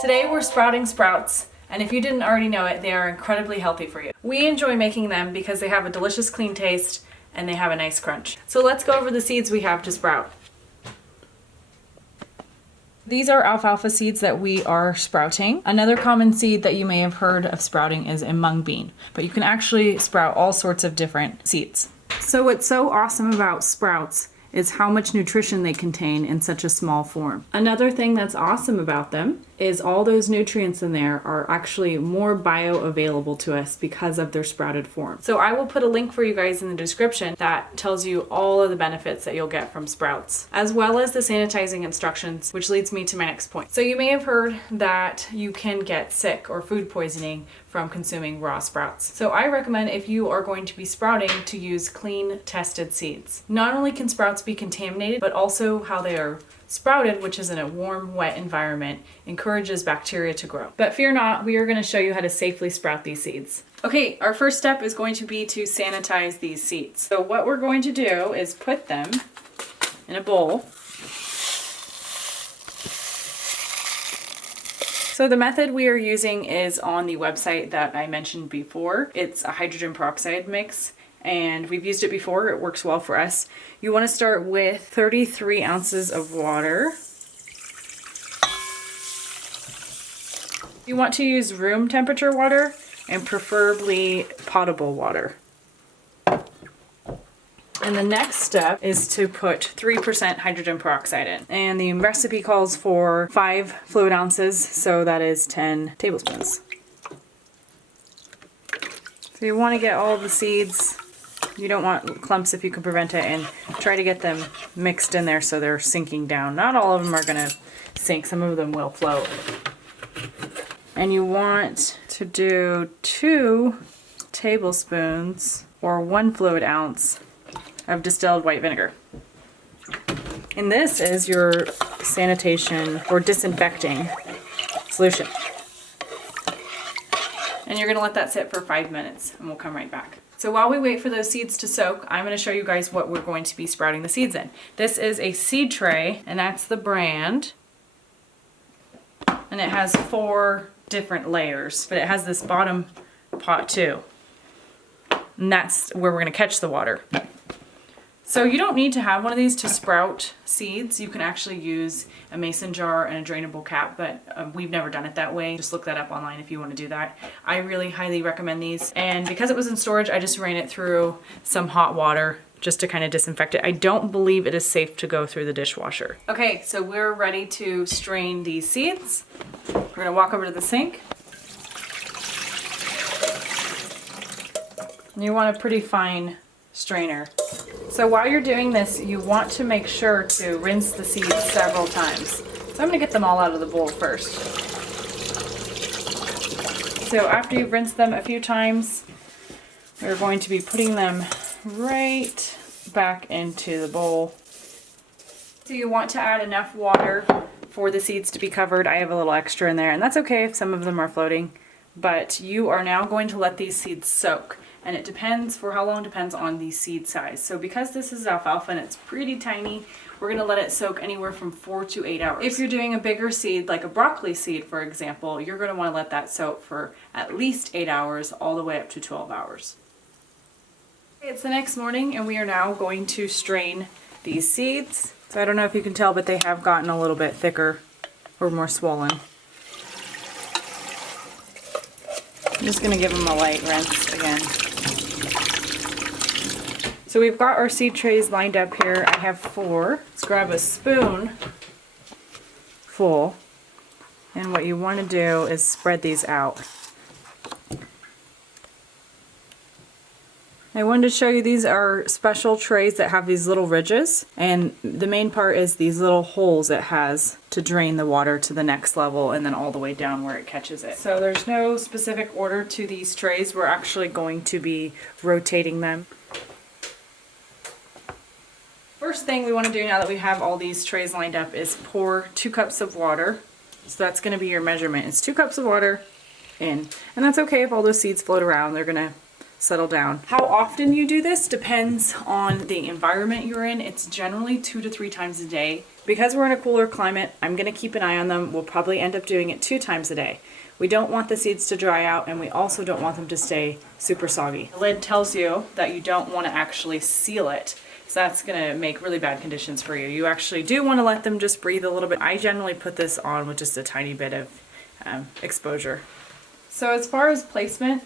Today we're sprouting sprouts, and if you didn't already know it, they are incredibly healthy for you. We enjoy making them because they have a delicious clean taste and they have a nice crunch. So let's go over the seeds we have to sprout. These are alfalfa seeds that we are sprouting. Another common seed that you may have heard of sprouting is a mung bean, but you can actually sprout all sorts of different seeds. So what's so awesome about sprouts is how much nutrition they contain in such a small form. Another thing that's awesome about them is all those nutrients in there are actually more bioavailable to us because of their sprouted form. So I will put a link for you guys in the description that tells you all of the benefits that you'll get from sprouts, as well as the sanitizing instructions, which leads me to my next point. So you may have heard that you can get sick or food poisoning from consuming raw sprouts. So I recommend, if you are going to be sprouting, to use clean, tested seeds. Not only can sprouts be contaminated, but also how they are sprouted, which is in a warm, wet environment, encourages bacteria to grow. But fear not, we are going to show you how to safely sprout these seeds. Okay, our first step is going to be to sanitize these seeds. So what we're going to do is put them in a bowl. So the method we are using is on the website that I mentioned before. It's a hydrogen peroxide mix, and we've used it before. It works well for us. You want to start with 33 ounces of water. You want to use room temperature water and preferably potable water. And the next step is to put 3% hydrogen peroxide in. And the recipe calls for 5 fluid ounces, so that is 10 tablespoons. So you want to get all the seeds. You don't want clumps if you can prevent it, and try to get them mixed in there so they're sinking down. Not all of them are going to sink, some of them will float. And you want to do 2 tablespoons or 1 fluid ounce of distilled white vinegar. And this is your sanitation or disinfecting solution. And you're going to let that sit for 5 minutes, and we'll come right back. So while we wait for those seeds to soak, I'm going to show you guys what we're going to be sprouting the seeds in. This is a seed tray, and that's the brand. And it has 4 different layers, but it has this bottom pot too. And that's where we're going to catch the water. So you don't need to have one of these to sprout seeds. You can actually use a mason jar and a drainable cap, but we've never done it that way. Just look that up online if you want to do that. I really highly recommend these. And because it was in storage, I just ran it through some hot water just to kind of disinfect it. I don't believe it is safe to go through the dishwasher. Okay, so we're ready to strain these seeds. We're gonna walk over to the sink. And you want a pretty fine strainer. So while you're doing this, you want to make sure to rinse the seeds several times. So I'm going to get them all out of the bowl first. So after you've rinsed them a few times, we're going to be putting them right back into the bowl. So you want to add enough water for the seeds to be covered. I have a little extra in there, and that's okay if some of them are floating. But you are now going to let these seeds soak. And it depends, for how long depends on the seed size. So because this is alfalfa and it's pretty tiny, we're going to let it soak anywhere from 4 to 8 hours. If you're doing a bigger seed, like a broccoli seed, for example, you're going to want to let that soak for at least 8 hours, all the way up to 12 hours. It's the next morning, and we are now going to strain these seeds. So I don't know if you can tell, but they have gotten a little bit thicker or more swollen. I'm just going to give them a light rinse again. So we've got our seed trays lined up here. I have 4. Let's grab a spoon full. And what you want to do is spread these out. I wanted to show you, these are special trays that have these little ridges, and the main part is these little holes it has to drain the water to the next level and then all the way down where it catches it. So there's no specific order to these trays. We're actually going to be rotating them. First thing we want to do now that we have all these trays lined up is pour 2 cups of water. So that's going to be your measurement. It's 2 cups of water in. And that's okay if all those seeds float around. They're going to settle down. How often you do this depends on the environment you're in. It's generally 2 to 3 times a day. Because we're in a cooler climate, I'm gonna keep an eye on them. We'll probably end up doing it 2 times a day. We don't want the seeds to dry out, and we also don't want them to stay super soggy. The lid tells you that you don't want to actually seal it, so that's gonna make really bad conditions for you. You actually do want to let them just breathe a little bit. I generally put this on with just a tiny bit of exposure. So as far as placement,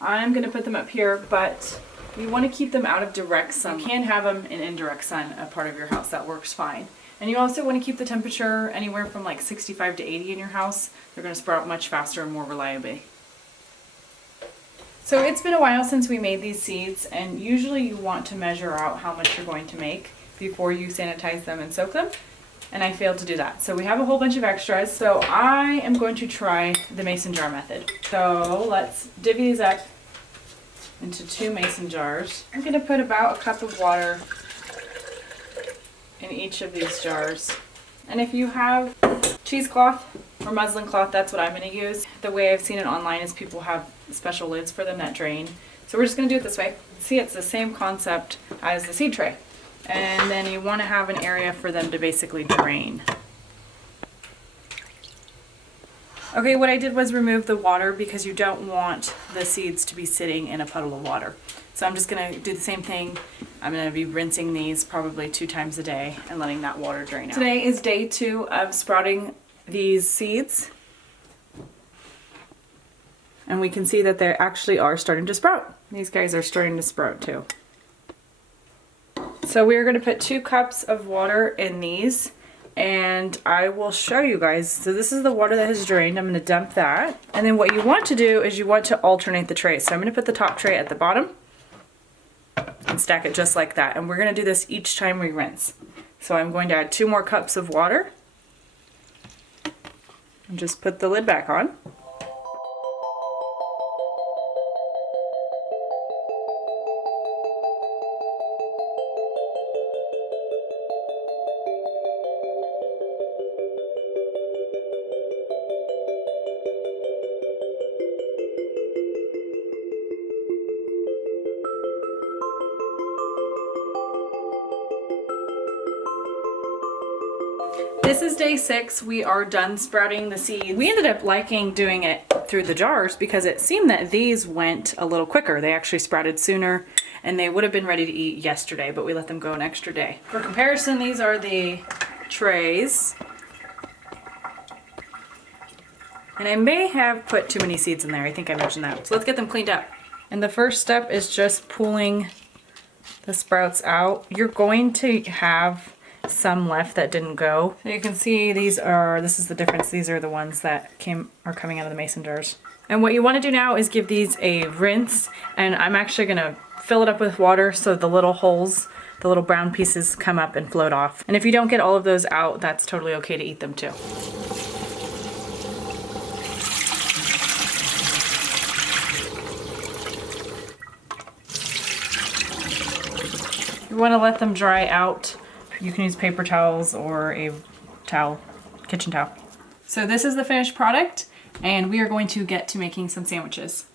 I'm gonna put them up here, but you want to keep them out of direct sun. You can have them in indirect sun, a part of your house, that works fine. And you also want to keep the temperature anywhere from like 65 to 80 in your house. They're going to sprout much faster and more reliably. So it's been a while since we made these seeds, and usually you want to measure out how much you're going to make before you sanitize them and soak them. And I failed to do that. So we have a whole bunch of extras. So I am going to try the mason jar method. So let's divvy these up into 2 mason jars. I'm going to put about a cup of water in each of these jars. And if you have cheesecloth or muslin cloth, that's what I'm going to use. The way I've seen it online is people have special lids for them that drain. So we're just going to do it this way. See, it's the same concept as the seed tray. And then you want to have an area for them to basically drain. Okay, what I did was remove the water because you don't want the seeds to be sitting in a puddle of water. So I'm just going to do the same thing. I'm going to be rinsing these probably 2 times a day and letting that water drain out. Today is day 2 of sprouting these seeds. And we can see that they actually are starting to sprout. These guys are starting to sprout too. So we're going to put 2 cups of water in these, and I will show you guys. So this is the water that has drained. I'm going to dump that. And then what you want to do is you want to alternate the trays. So I'm going to put the top tray at the bottom and stack it just like that. And we're going to do this each time we rinse. So I'm going to add 2 more cups of water and just put the lid back on. This is day 6. We are done sprouting the seeds. We ended up liking doing it through the jars because it seemed that these went a little quicker. They actually sprouted sooner, and they would have been ready to eat yesterday, but we let them go an extra day. For comparison, these are the trays. And I may have put too many seeds in there. I think I mentioned that. So let's get them cleaned up. And the first step is just pulling the sprouts out. You're going to have some left that didn't go. So you can see this is the difference. These are the ones that are coming out of the mason jars. And what you want to do now is give these a rinse, and I'm actually going to fill it up with water so the little holes, the little brown pieces come up and float off. And if you don't get all of those out, that's totally okay to eat them too. You want to let them dry out. You can use paper towels or a kitchen towel. So this is the finished product, and we are going to get to making some sandwiches.